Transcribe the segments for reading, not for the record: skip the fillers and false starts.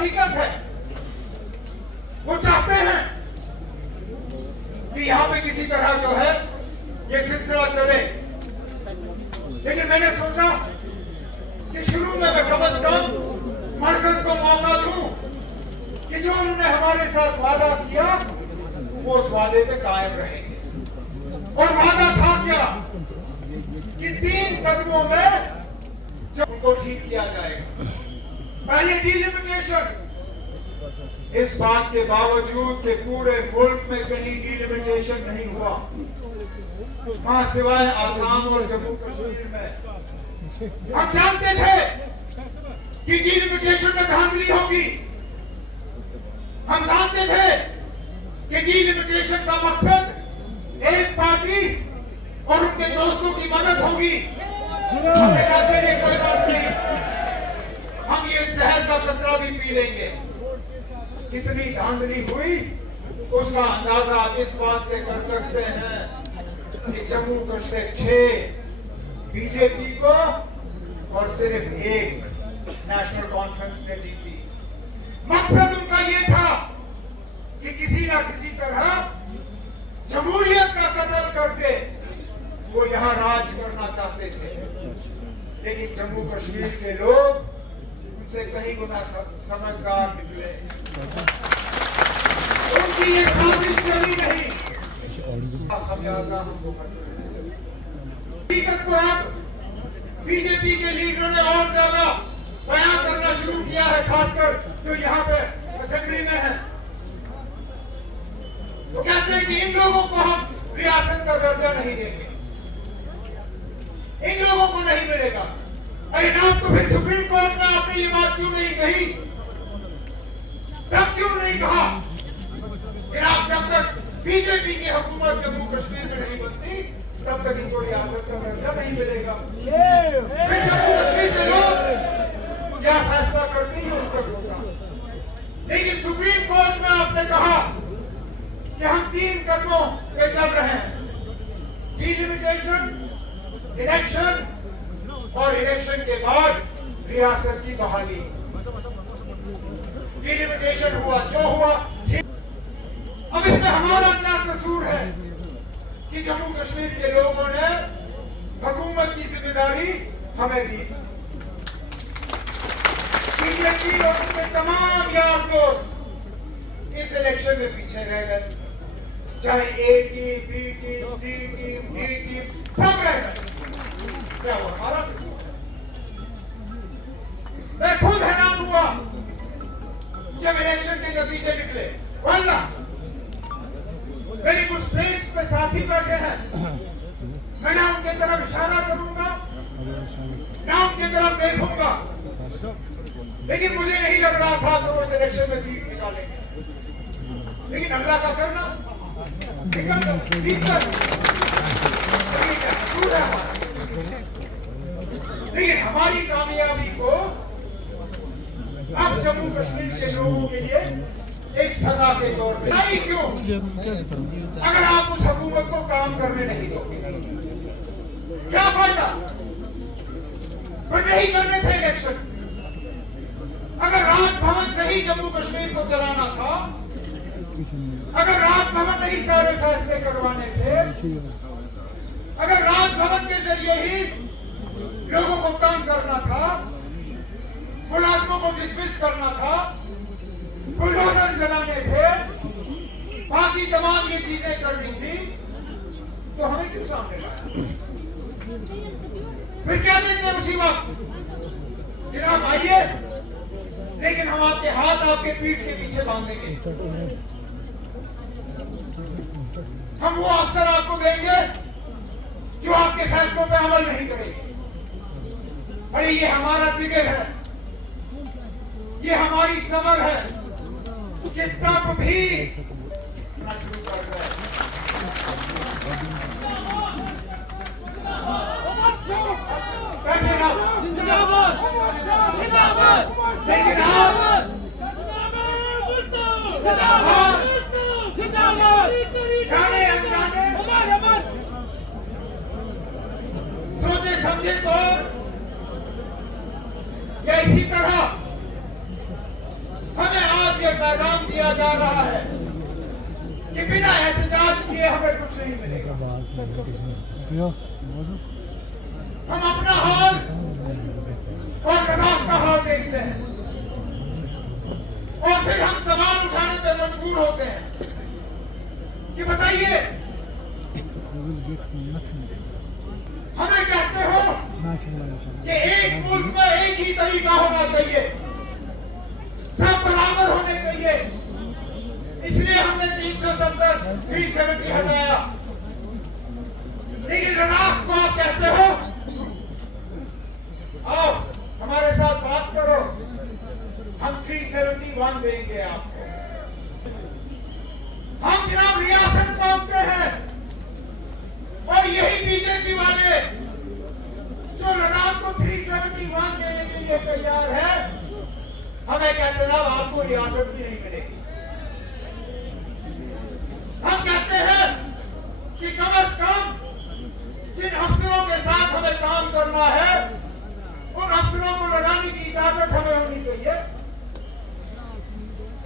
हकीकत है। वो चाहते हैं कि यहाँ पे किसी तरह जो है ये सिलसिला चले, लेकिन मैंने सोचा कि शुरू में मैं कम से कम मरकज को मौका दूं कि जो उन्होंने हमारे साथ वादा किया वो उस वादे पे कायम रहेंगे। और वादा था क्या कि 3 कदमों में जब उनको ठीक किया जाएगा। पहले डिलिमिटेशन, इस बात के बावजूद कि पूरे मुल्क में कहीं डिलिमिटेशन नहीं हुआ, वहां सिवाय आसाम और जम्मू कश्मीर में। हम जानते थे कि डिलिमिटेशन में धांधली होगी। हम जानते थे कि डिलिमिटेशन का मकसद एक पार्टी और उनके दोस्तों की मदद होगी। चलिए कोई बात नहीं, हम ये जहर का कतरा भी पी लेंगे। कितनी धांधली हुई उसका अंदाजा आप इस बात से कर सकते हैं कि जम्मू कश्मीर 6 बीजेपी को और सिर्फ 1 नेशनल कॉन्फ्रेंस ने जीती। मकसद उनका ये था कि किसी ना किसी तरह जमहूरियत का कत्ल करके वो यहाँ राज करना चाहते थे। लेकिन जम्मू कश्मीर के लोग उनसे कहीं गुना समझदार निकले। उनकी ये साजिश चली नहीं। हकीकत को अब बीजेपी के लीडरों ने और ज्यादा बयान करना शुरू किया है, खासकर जो यहाँ पे असेंबली में है। वो कहते हैं कि इन लोगों को हम रियासत का दर्जा नहीं देंगे, इन लोगों को नहीं मिलेगा। अरे ना, तो फिर सुप्रीम कोर्ट में आपने ये बात क्यों नहीं कही? तब क्यों नहीं कहा कि आप जब तक बीजेपी की हुकूमत जम्मू कश्मीर में नहीं बनती तब तक इनको रियासत का दर्जा नहीं मिलेगा। फिर जम्मू कश्मीर के लोग क्या फैसला करती है उस पर होगा। लेकिन सुप्रीम कोर्ट में आपने कहा कि हम 3 कदमों पे चल रहे हैं, डिलिमिटेशन, इलेक्शन और इलेक्शन के बाद रियासत की बहाली। डिलिमिटेशन हुआ जो हुआ, अब इसमें हमारा क्या कसूर है कि जम्मू कश्मीर के लोगों ने हुकूमत की जिम्मेदारी हमें दी। बीजेपी और उनके तमाम यार दोस्त इस इलेक्शन में पीछे रह गए, चाहे ए टीम, बी टीम, सी टीम, डी टीम, सब रह गए। क्या हुआ? हमारा कसूर है। मैं खुद हैरान हुआ जब इलेक्शन के नतीजे निकले। वल्लाह मेरी कुछ स्टेज पे साथी बैठे हैं, मैं ना उनके तरफ इशारा करूंगा ना उनके तरफ देखूंगा, लेकिन मुझे नहीं लग रहा था कि वो इस इलेक्शन में सीट निकालेंगे। लेकिन अल्लाह का करना लेकिन हमारी कामयाबी को अब जम्मू कश्मीर के लोगों के लिए एक सजा के तौर पे नहीं। क्यों? अगर आप उस हुकूमत को काम करने नहीं दोगे क्या फायदा? फिर नहीं करने थे इलेक्शन। अगर राजभवन से ही जम्मू कश्मीर को चलाना था, अगर राजभवन में ही सारे फैसले करवाने थे, अगर राजभवन के जरिए ही लोगों को काम करना था, मुलाजमों को डिसमिस करना था, बुलडोजर चलाने थे, बाकी तमाम ये चीजें करनी थी, तो हमें क्यों सामने लाया? फिर क्या देंगे उसी वक्त? जनाब आइए, लेकिन हम आपके हाथ आपके पीठ के पीछे बांधेंगे। हम वो अफसर आपको देंगे जो आपके फैसलों पे अमल नहीं करेंगे। अरे ये हमारा जिगर है, ये हमारी समर है कि तब भी शुरू कर रहे हैं। लेकिन आप जाने अनजाने सोचे समझे तो या इसी तरह पैगाम दिया जा रहा है कि बिना एहतजाज किए हमें कुछ नहीं मिलेगा। हम अपना हाल और लद्दाख का हाल देखते हैं और फिर हम सवाल उठाने पर मजबूर होते हैं कि बताइए, हमें कहते हो कि एक मुल्क में एक ही तरीका होना चाहिए, सब बराबर होने चाहिए, इसलिए हमने 370 370 हटाया। लेकिन लद्दाख को आप कहते हो आओ हमारे साथ बात करो, हम 371 देंगे आपको। हम जनाब रियासत मांगते हैं और यही बीजेपी वाले जो लद्दाख को 371 देने के लिए तैयार है, हमें कहते हैं आपको रियासत भी नहीं मिलेगी। हम कहते हैं कि कम से कम जिन अफसरों के साथ हमें काम करना है उन अफसरों को लगाने की इजाजत हमें होनी चाहिए।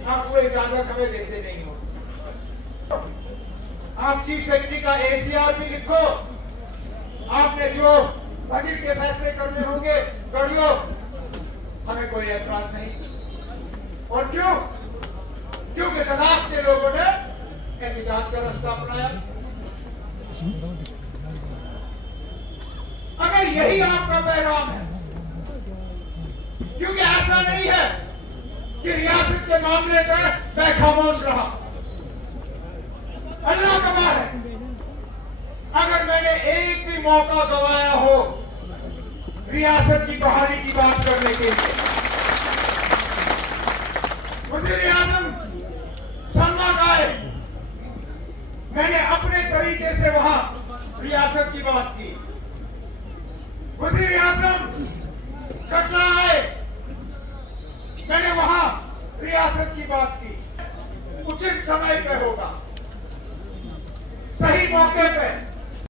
आप वो इजाजत हमें देते नहीं हो। आप चीफ सेक्रेटरी का ACR भी लिखो, आपने जो बजट के फैसले करने होंगे कर लो, हमें कोई एतराज नहीं। और क्यों? क्योंकि लद्दाख के लोगों ने एहतजाज का रास्ता अपनाया। अगर यही आपका पैगाम है, क्योंकि ऐसा नहीं है कि रियासत के मामले पर मैं खामोश रहा। अल्लाह गवाह है, अगर मैंने एक भी मौका गवाया हो रियासत की बहाली की बात करने के लिए, वज़ीर-ए-आज़म सलमान आए, मैंने अपने तरीके से वहां रियासत की बात की। वज़ीर-ए-आज़म कटरा आए, मैंने वहां रियासत की बात की। उचित समय पे होगा, सही मौके पे